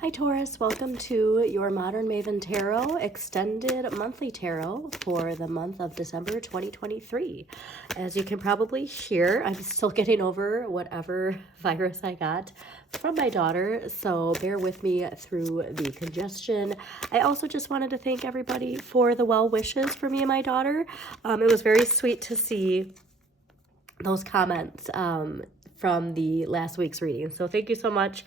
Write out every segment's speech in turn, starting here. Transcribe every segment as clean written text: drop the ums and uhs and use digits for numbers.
Hi Taurus, welcome to your Modern Maven Tarot Extended Monthly Tarot for the month of December 2023. As you can probably hear, I'm still getting over whatever virus I got from my daughter, so bear with me through the congestion. I also just wanted to thank everybody for the well wishes for me and my daughter. It was very sweet to see those comments from the last week's reading, so thank you so much.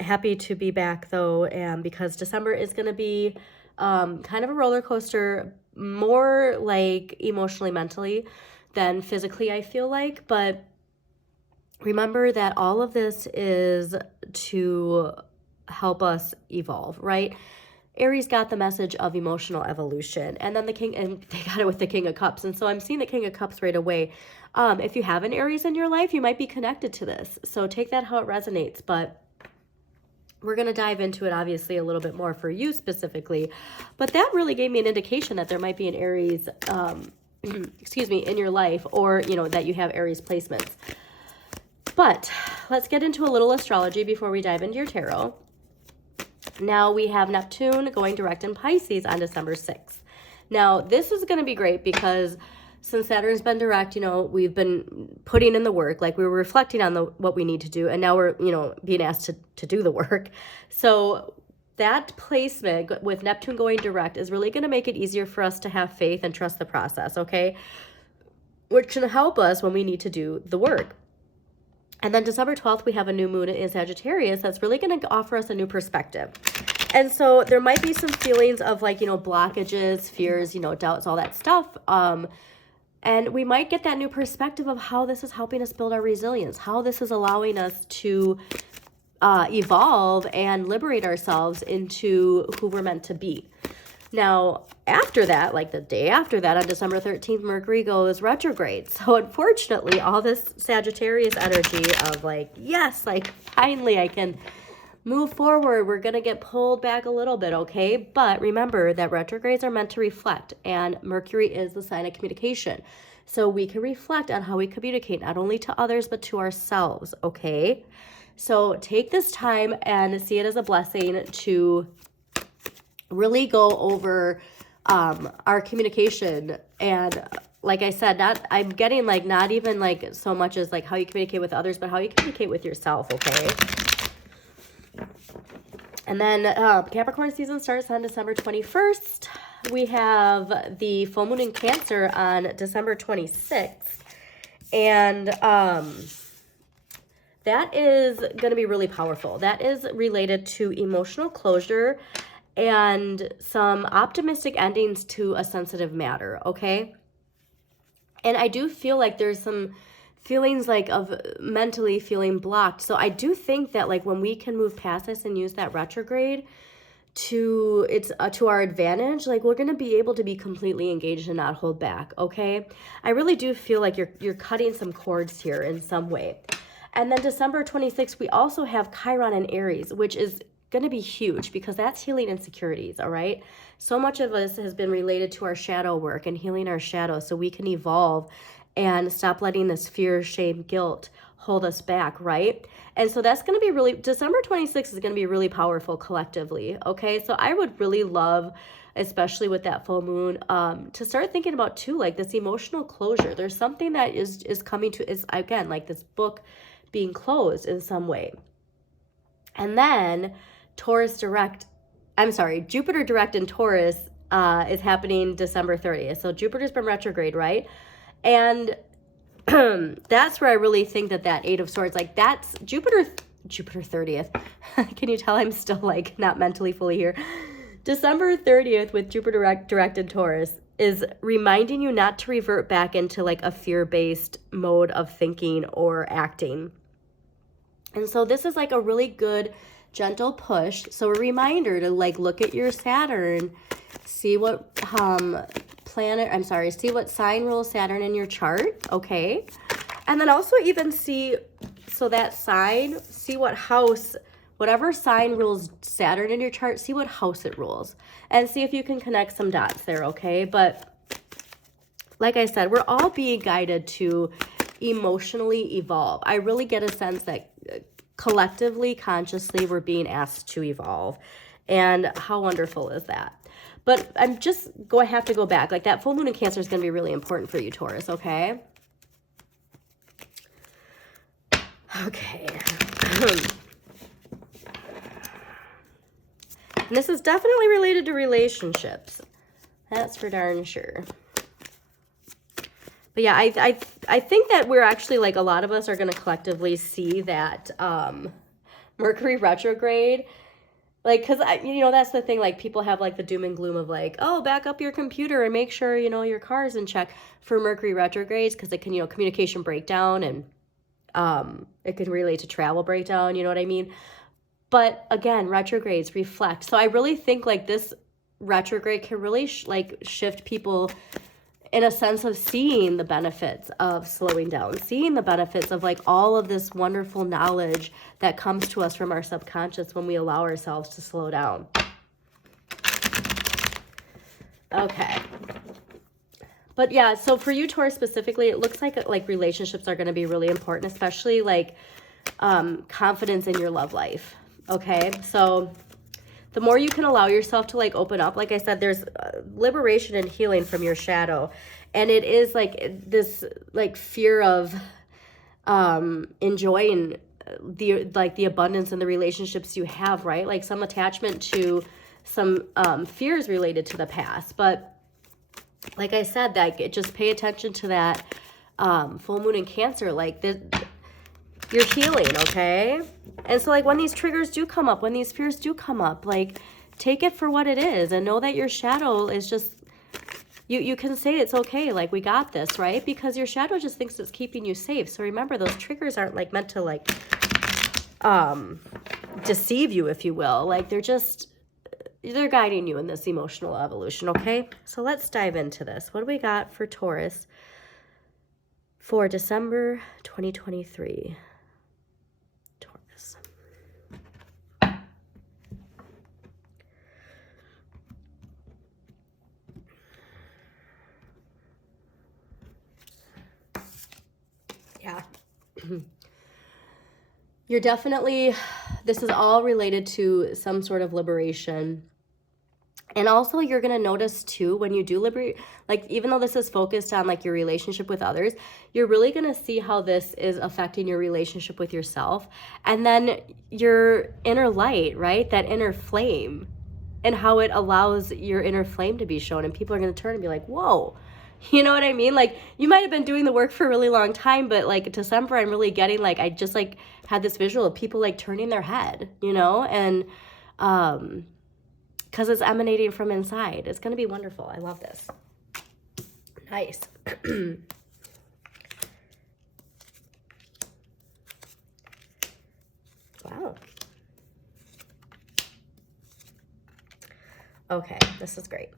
Happy to be back though, and because December is going to be kind of a roller coaster, more like emotionally, mentally than physically, I feel like. But remember that all of this is to help us evolve, right? Aries got the message of emotional evolution, and then the king, and they got it with the King of Cups. And so I'm seeing the King of Cups right away. If you have an Aries in your life, you might be connected to this, so take that how it resonates. But we're going to dive into it obviously a little bit more for you specifically, but that really gave me an indication that there might be an Aries, excuse me, in your life, or, you know, that you have Aries placements. But let's get into a little astrology before we dive into your tarot. Now we have Neptune going direct in Pisces on December 6th. Now this is going to be great because since Saturn's been direct, you know, we've been putting in the work, like we were reflecting on what we need to do, and now we're, you know, being asked to do the work. So that placement with Neptune going direct is really going to make it easier for us to have faith and trust the process, okay? Which can help us when we need to do the work. And then December 12th, we have a new moon in Sagittarius that's really going to offer us a new perspective. And so there might be some feelings of, like, you know, blockages, fears, you know, doubts, all that stuff. And we might get that new perspective of how this is helping us build our resilience, how this is allowing us to evolve and liberate ourselves into who we're meant to be. Now, after that, like the day after that, on December 13th, Mercury goes retrograde. So unfortunately, all this Sagittarius energy of like, yes, like finally I can move forward, we're going to get pulled back a little bit, okay? But remember that retrogrades are meant to reflect, and Mercury is the sign of communication. So we can reflect on how we communicate, not only to others, but to ourselves, okay? So take this time and see it as a blessing to really go over our communication. And like I said, I'm getting like not even like so much as like how you communicate with others, but how you communicate with yourself, okay? And then Capricorn season starts on December 21st. We have the full moon in Cancer on December 26th. And that is going to be really powerful. That is related to emotional closure and some optimistic endings to a sensitive matter, okay? And I do feel like there's some feelings like of mentally feeling blocked. So I do think that like when we can move past this and use that retrograde to our advantage, like we're going to be able to be completely engaged and not hold back, okay? I really do feel like you're cutting some cords here in some way. And then December 26th, we also have Chiron and Aries, which is going to be huge because that's healing insecurities, all right? So much of this has been related to our shadow work and healing our shadow so we can evolve and stop letting this fear, shame, guilt hold us back, right? And so that's going to be really, December 26th is going to be really powerful collectively, okay? So I would really love, especially with that full moon, to start thinking about too, like this emotional closure. There's something that is coming to, is again, like this book being closed in some way. And then Jupiter direct in Taurus is happening December 30th. So Jupiter's been retrograde, right? And that's where I really think that Eight of Swords, like that's Jupiter 30th. Can you tell I'm still like not mentally fully here? December 30th with Jupiter direct in Taurus is reminding you not to revert back into like a fear-based mode of thinking or acting. And so this is like a really good gentle push. So a reminder to like look at your Saturn, see what see what sign rules Saturn in your chart, okay? And then also even see, so that sign, see what house, whatever sign rules Saturn in your chart, see what house it rules. And see if you can connect some dots there, okay? But like I said, we're all being guided to emotionally evolve. I really get a sense that collectively, consciously, we're being asked to evolve. And how wonderful is that? But I'm just going to have to go back. Like that full moon in Cancer is going to be really important for you, Taurus, okay? Okay. And this is definitely related to relationships. That's for darn sure. But yeah, I think that we're actually, like, a lot of us are going to collectively see that Mercury retrograde. Like, because, you know, that's the thing. Like, people have, like, the doom and gloom of, like, oh, back up your computer and make sure, you know, your car's in check for Mercury retrogrades, because it can, you know, communication breakdown, and it can relate to travel breakdown, you know what I mean? But again, retrogrades reflect. So I really think, like, this retrograde can really shift people in a sense of seeing the benefits of slowing down, seeing the benefits of, like, all of this wonderful knowledge that comes to us from our subconscious when we allow ourselves to slow down. Okay. But yeah, so for you, Taurus, specifically, it looks like relationships are going to be really important, especially, like, confidence in your love life. Okay. So the more you can allow yourself to, like, open up, like I said, there's liberation and healing from your shadow. And it is, like, this, like, fear of enjoying the abundance in the relationships you have, right? Like some attachment to some fears related to the past. But like I said, that just pay attention to that full moon in Cancer. Like, you're healing, okay? And so, like, when these triggers do come up, when these fears do come up, like, take it for what it is and know that your shadow is just, you can say it's okay, like, we got this, right? Because your shadow just thinks it's keeping you safe. So remember, those triggers aren't, like, meant to, like, deceive you, if you will. Like, they're guiding you in this emotional evolution, okay? So let's dive into this. What do we got for Taurus for December 2023? Yeah. You're definitely, this is all related to some sort of liberation. And also, you're going to notice too, when you do liberate, like, even though this is focused on, like, your relationship with others, you're really going to see how this is affecting your relationship with yourself. And then your inner light, right? That inner flame, and how it allows your inner flame to be shown. And people are going to turn and be like, whoa. You know what I mean? Like, you might have been doing the work for a really long time, but, like, December, I'm really getting, like, I just, like, had this visual of people, like, turning their head, you know? And because it's emanating from inside. It's going to be wonderful. I love this. Nice. Wow. Okay, this is great.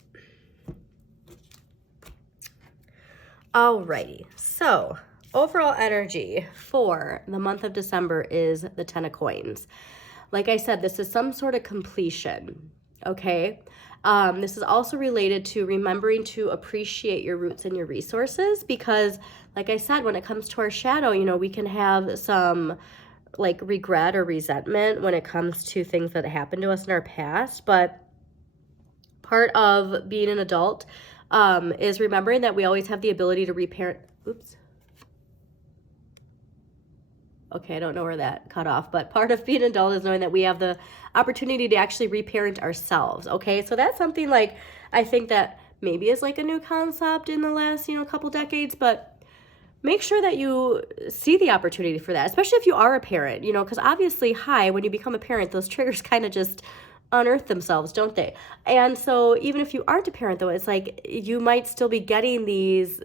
Alrighty, so overall energy for the month of December is the 10 of coins. Like I said, this is some sort of completion, okay? This is also related to remembering to appreciate your roots and your resources, because, like I said, when it comes to our shadow, you know, we can have some, like, regret or resentment when it comes to things that happened to us in our past. But part of being an adult is remembering that we always have the ability to reparent. Oops. Okay, I don't know where that cut off, but part of being an adult is knowing that we have the opportunity to actually reparent ourselves, okay? So that's something, like, I think that maybe is, like, a new concept in the last, you know, couple decades, but make sure that you see the opportunity for that, especially if you are a parent, you know, because obviously, when you become a parent, those triggers kind of just unearth themselves, don't they? And so even if you aren't a parent, though, it's like you might still be getting these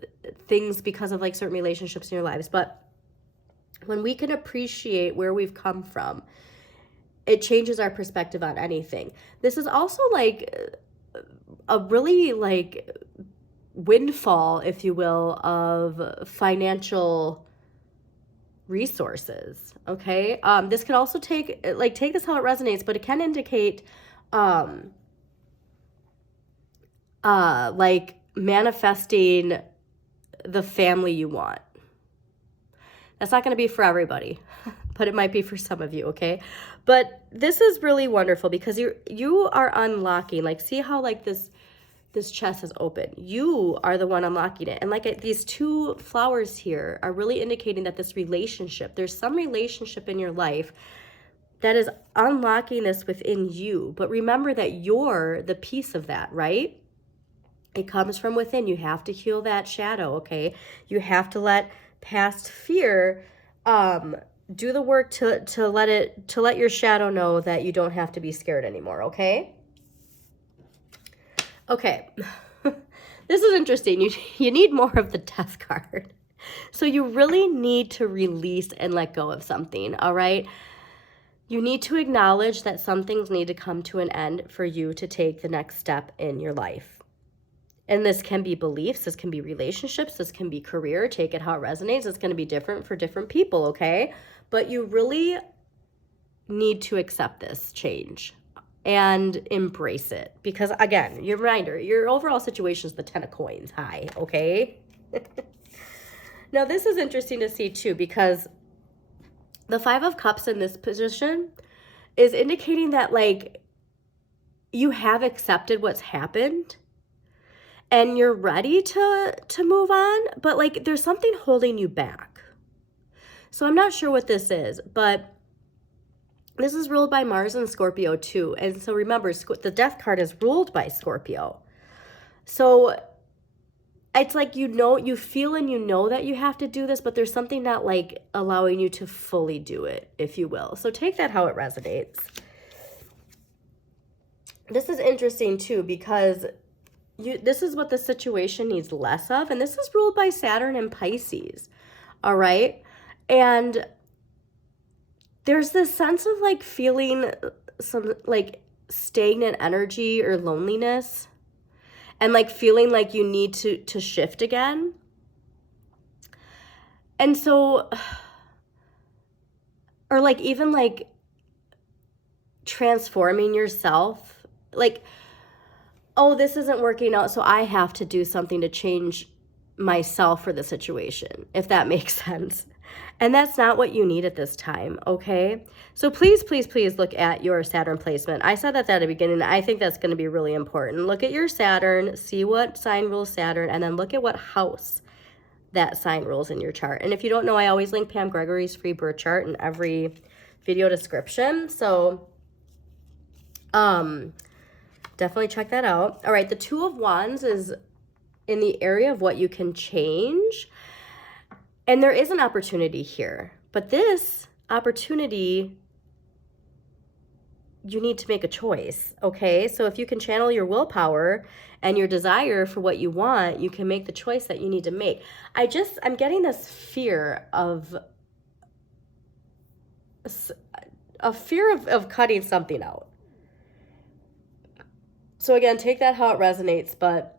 things because of, like, certain relationships in your lives. But when we can appreciate where we've come from, it changes our perspective on anything. This is also, like, a really, like, windfall, if you will, of financial resources, okay? This can also take this how it resonates, but it can indicate like, manifesting the family you want, That's not going to be for everybody, but it might be for some of you, okay? But this is really wonderful because you are unlocking, like, see how like this chest is open. You are the one unlocking it. And like these two flowers here are really indicating that this relationship, there's some relationship in your life that is unlocking this within you. But remember that you're the piece of that, right? It comes from within. You have to heal that shadow, okay? You have to let past fear do the work to let your shadow know that you don't have to be scared anymore, okay? Okay. This is interesting. You need more of the Death card. So you really need to release and let go of something, all right? You need to acknowledge that some things need to come to an end for you to take the next step in your life. And this can be beliefs, this can be relationships, this can be career, take it how it resonates. It's going to be different for different people, okay? But you really need to accept this change and embrace it. Because again, your reminder, your overall situation is the 10 of coins high, okay? Now this is interesting to see too, because the 5 of cups in this position is indicating that like you have accepted what's happened and you're ready to move on, but like there's something holding you back. So I'm not sure what this is, but this is ruled by Mars and Scorpio too. And so remember, the Death card is ruled by Scorpio. So it's like, you feel and you know that you have to do this, but there's something not like allowing you to fully do it, if you will. So take that how it resonates. This is interesting too, because this is what the situation needs less of. And this is ruled by Saturn and Pisces. All right. And there's this sense of like feeling some like stagnant energy or loneliness and like feeling like you need to shift again. And so, or like even like transforming yourself, like, oh, this isn't working out, so I have to do something to change myself for the situation, if that makes sense. And that's not what you need at this time, okay? So please, please, please look at your Saturn placement. I said that at the beginning. I think that's going to be really important. Look at your Saturn, see what sign rules Saturn, and then look at what house that sign rules in your chart. And if you don't know, I always link Pam Gregory's free birth chart in every video description. So definitely check that out. All right, the 2 of Wands is in the area of what you can change. And there is an opportunity here, but this opportunity, you need to make a choice, okay? So if you can channel your willpower and your desire for what you want, you can make the choice that you need to make. I'm getting this fear of cutting something out. So again, take that how it resonates, but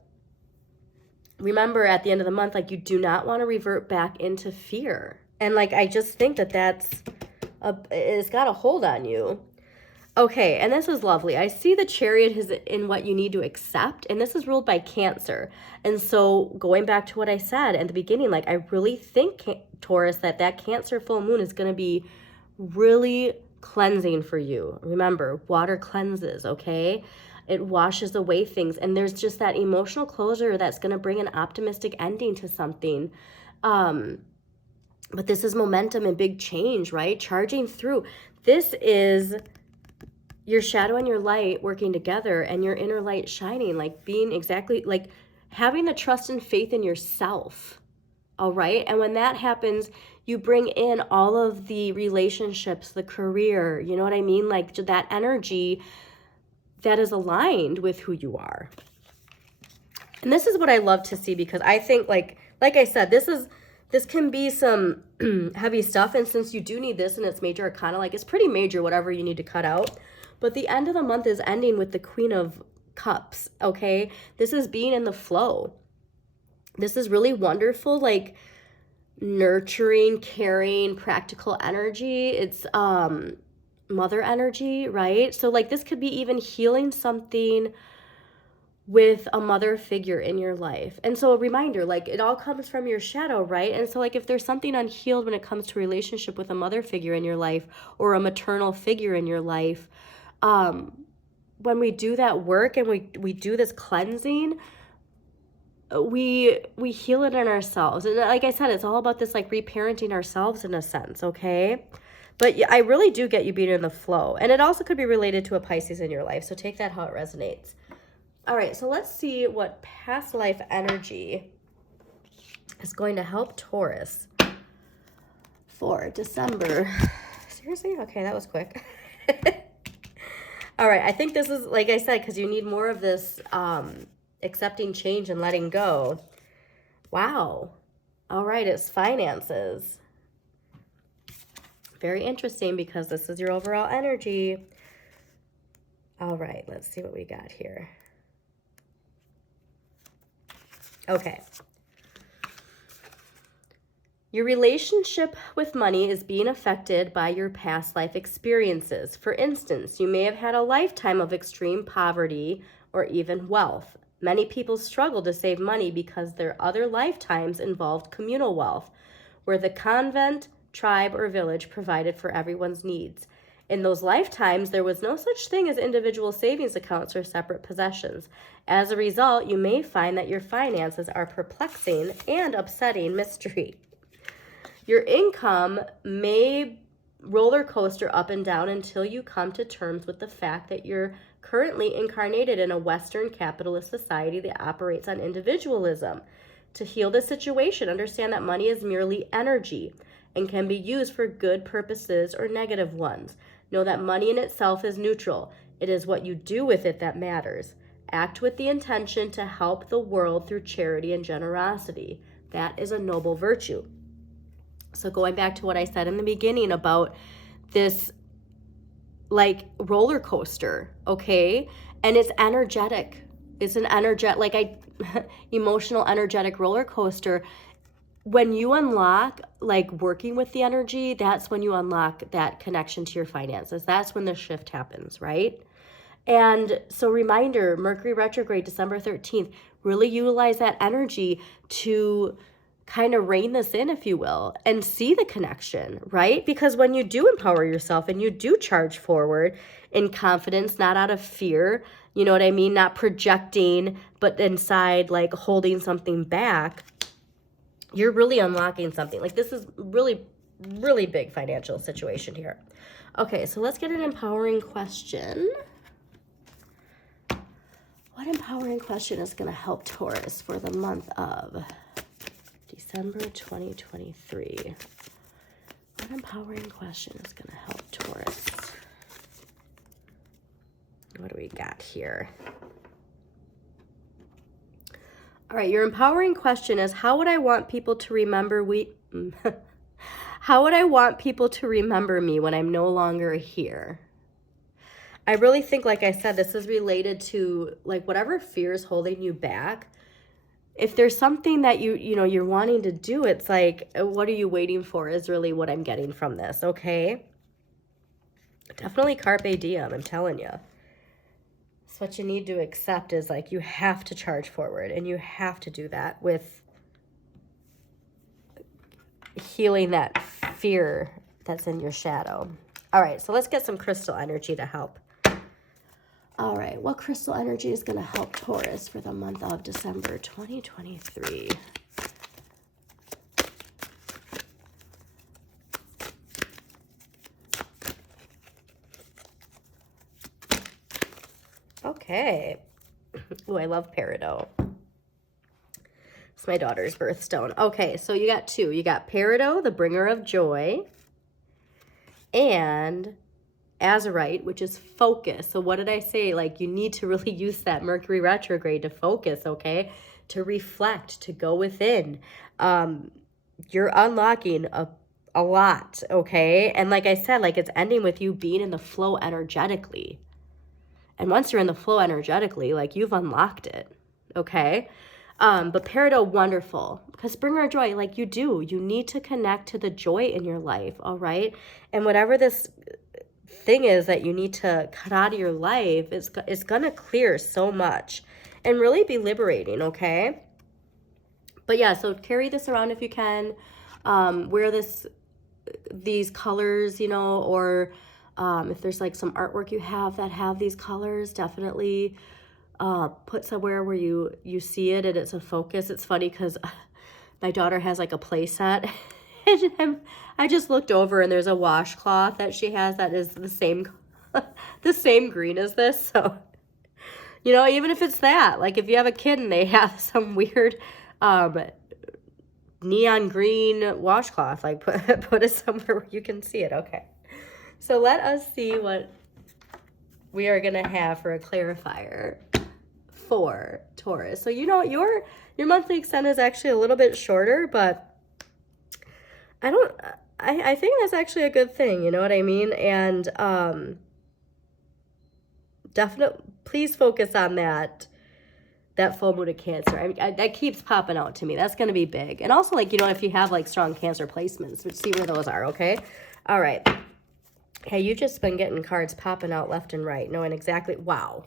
remember at the end of the month, like you do not want to revert back into fear. And like, I just think that it's got a hold on you. Okay, and this is lovely. I see the Chariot is in what you need to accept, and this is ruled by Cancer. And so going back to what I said at the beginning, like I really think, Taurus, that Cancer full moon is going to be really cleansing for you. Remember, water cleanses, okay? It washes away things. And there's just that emotional closure that's going to bring an optimistic ending to something. But this is momentum and big change, right? Charging through. This is your shadow and your light working together and your inner light shining, like being exactly like having the trust and faith in yourself. All right. And when that happens, you bring in all of the relationships, the career, you know what I mean? Like that energy that is aligned with who you are. And this is what I love to see, because I think like I said, this can be some heavy stuff. And since you do need this and it's major arcana, like it's pretty major, whatever you need to cut out. But the end of the month is ending with the Queen of Cups. Okay. This is being in the flow. This is really wonderful. Like nurturing, caring, practical energy. It's, mother energy, right? So like this could be even healing something with a mother figure in your life. And so a reminder, like it all comes from your shadow, right? And so like if there's something unhealed when it comes to relationship with a mother figure in your life or a maternal figure in your life, when we do that work and we do this cleansing, we heal it in ourselves. And like I said, it's all about this like reparenting ourselves in a sense, okay? But I really do get you being in the flow. And it also could be related to a Pisces in your life. So take that how it resonates. All right, so let's see what past life energy is going to help Taurus for December. Seriously? Okay, that was quick. All right, I think this is, like I said, because you need more of this accepting change and letting go. Wow. All right, it's finances. Very interesting because this is your overall energy. All right, let's see what we got here. Okay. Your relationship with money is being affected by your past life experiences. For instance, you may have had a lifetime of extreme poverty or even wealth. Many people struggle to save money because their other lifetimes involved communal wealth, where the convent, tribe, or village provided for everyone's needs. In those lifetimes, there was no such thing as individual savings accounts or separate possessions. As a result, you may find that your finances are perplexing and upsetting mystery. Your income may roller coaster up and down until you come to terms with the fact that you're currently incarnated in a Western capitalist society that operates on individualism. To heal this situation, understand that money is merely energy and can be used for good purposes or negative ones. Know that money in itself is neutral. It is what you do with it that matters. Act with the intention to help the world through charity and generosity. That is a noble virtue. So going back to what I said in the beginning about this like roller coaster, okay? And it's energetic. It's an emotional, energetic roller coaster. When you unlock like working with the energy, that's when you unlock that connection to your finances. That's when the shift happens, right? And so reminder, Mercury retrograde, December 13th, really utilize that energy to kind of rein this in, if you will, and see the connection, right? Because when you do empower yourself and you do charge forward in confidence, not out of fear, you know what I mean? Not projecting, but inside like holding something back, you're really unlocking something. Like this is really, really big financial situation here. Okay, so let's get an empowering question. What empowering question is going to help Taurus for the month of December 2023? What empowering question is going to help Taurus? What do we got here? All right, your empowering question is, how would I want people to remember how would I want people to remember me when I'm no longer here? I really think, like I said, this is related to like whatever fear is holding you back. If there's something that you're wanting to do, it's like, what are you waiting for is really what I'm getting from this, okay? Definitely carpe diem, I'm telling you. So what you need to accept is like you have to charge forward, and you have to do that with healing that fear that's in your shadow. All right, so let's get some crystal energy to help. All right, what crystal energy is going to help Taurus for the month of December 2023? Okay. Ooh, I love peridot. It's my daughter's birthstone. Okay, so you got two. You got peridot, the bringer of joy, and azurite, which is focus. So what did I say? Like you need to really use that Mercury retrograde to focus, okay? To reflect, to go within. You're unlocking a lot, okay? And like I said, like it's ending with you being in the flow energetically. And once you're in the flow energetically, like you've unlocked it, okay? But peridot, wonderful. Because bringer of joy, like you need to connect to the joy in your life, all right? And whatever this thing is that you need to cut out of your life is going to clear so much. and really be liberating, okay? But yeah, so carry this around if you can. Wear these colors, you know, or if there's like some artwork you have that have these colors, definitely put somewhere where you see it and it's a focus. It's funny because my daughter has like a play set and I just looked over and there's a washcloth that she has that is the same the same green as this. So, you know, even if it's that, like if you have a kid and they have some weird neon green washcloth, like put it somewhere where you can see it. Okay. So let us see what we are going to have for a clarifier for Taurus. So, you know, your monthly extent is actually a little bit shorter, but I think that's actually a good thing, you know what I mean? And definitely please focus on that full moon of Cancer. I mean, that keeps popping out to me. That's going to be big. And also, like, you know, if you have like strong Cancer placements, which see where those are, okay? All right. Hey, you've just been getting cards popping out left and right, knowing exactly, wow.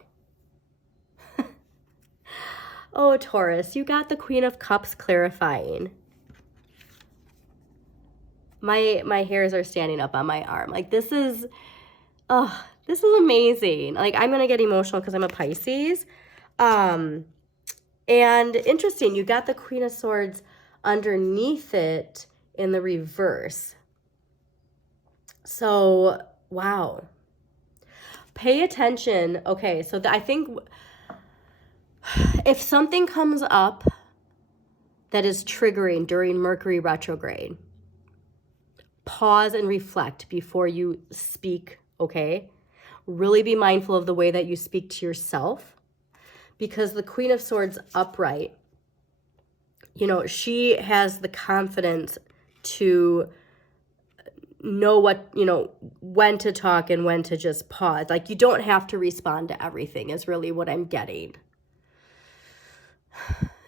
Oh, Taurus, you got the Queen of Cups clarifying. My hairs are standing up on my arm. Like, this is amazing. Like, I'm going to get emotional because I'm a Pisces. And interesting, you got the Queen of Swords underneath it in the reverse. So, wow. Pay attention. Okay, so I think if something comes up that is triggering during Mercury retrograde, pause and reflect before you speak, okay? Really be mindful of the way that you speak to yourself, because the Queen of Swords upright, you know, she has the confidence to know what, you know, when to talk and when to just pause. Like, you don't have to respond to everything is really what I'm getting.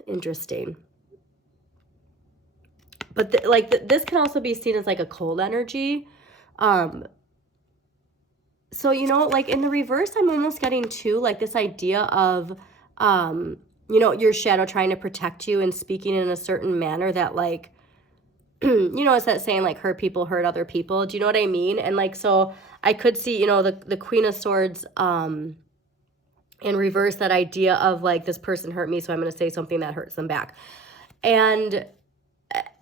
Interesting. But this can also be seen as like a cold energy. So, you know, like in the reverse, I'm almost getting to like this idea of, you know, your shadow trying to protect you and speaking in a certain manner that like, you know, it's that saying like hurt people hurt other people. Do you know what I mean? And like, so I could see, you know, the Queen of Swords in reverse, that idea of like, this person hurt me, so I'm going to say something that hurts them back. And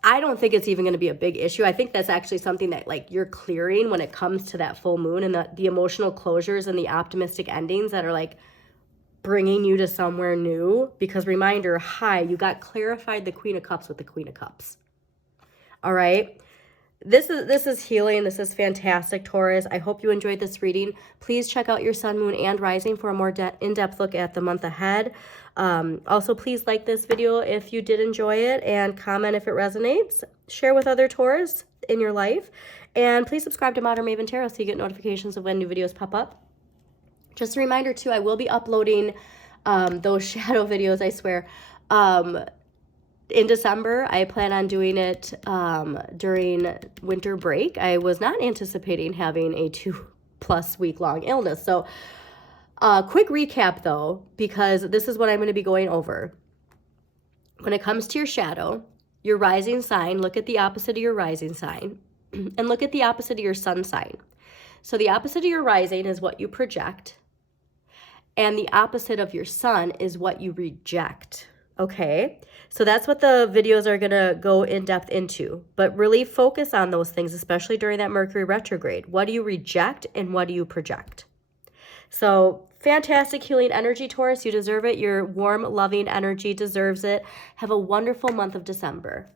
I don't think it's even going to be a big issue. I think that's actually something that like you're clearing when it comes to that full moon, and the emotional closures and the optimistic endings that are like bringing you to somewhere new. Because reminder, hi, you got clarified the Queen of Cups with the Queen of Cups. All right. This is healing. This is fantastic, Taurus. I hope you enjoyed this reading. Please check out your sun, moon, and rising for a more in-depth look at the month ahead. Also, please like this video if you did enjoy it, and comment if it resonates. Share with other Taurus in your life. And please subscribe to Modern Maven Tarot so you get notifications of when new videos pop up. Just a reminder, too, I will be uploading those shadow videos, I swear, in December. I plan on doing it during winter break. I was not anticipating having a 2+ week long illness. So quick recap though, because this is what I'm going to be going over. When it comes to your shadow, your rising sign, look at the opposite of your rising sign and look at the opposite of your sun sign. So the opposite of your rising is what you project, and the opposite of your sun is what you reject. Okay, so that's what the videos are going to go in depth into, but really focus on those things, especially during that Mercury retrograde. What do you reject and what do you project? So fantastic healing energy, Taurus. You deserve it. Your warm, loving energy deserves it. Have a wonderful month of December.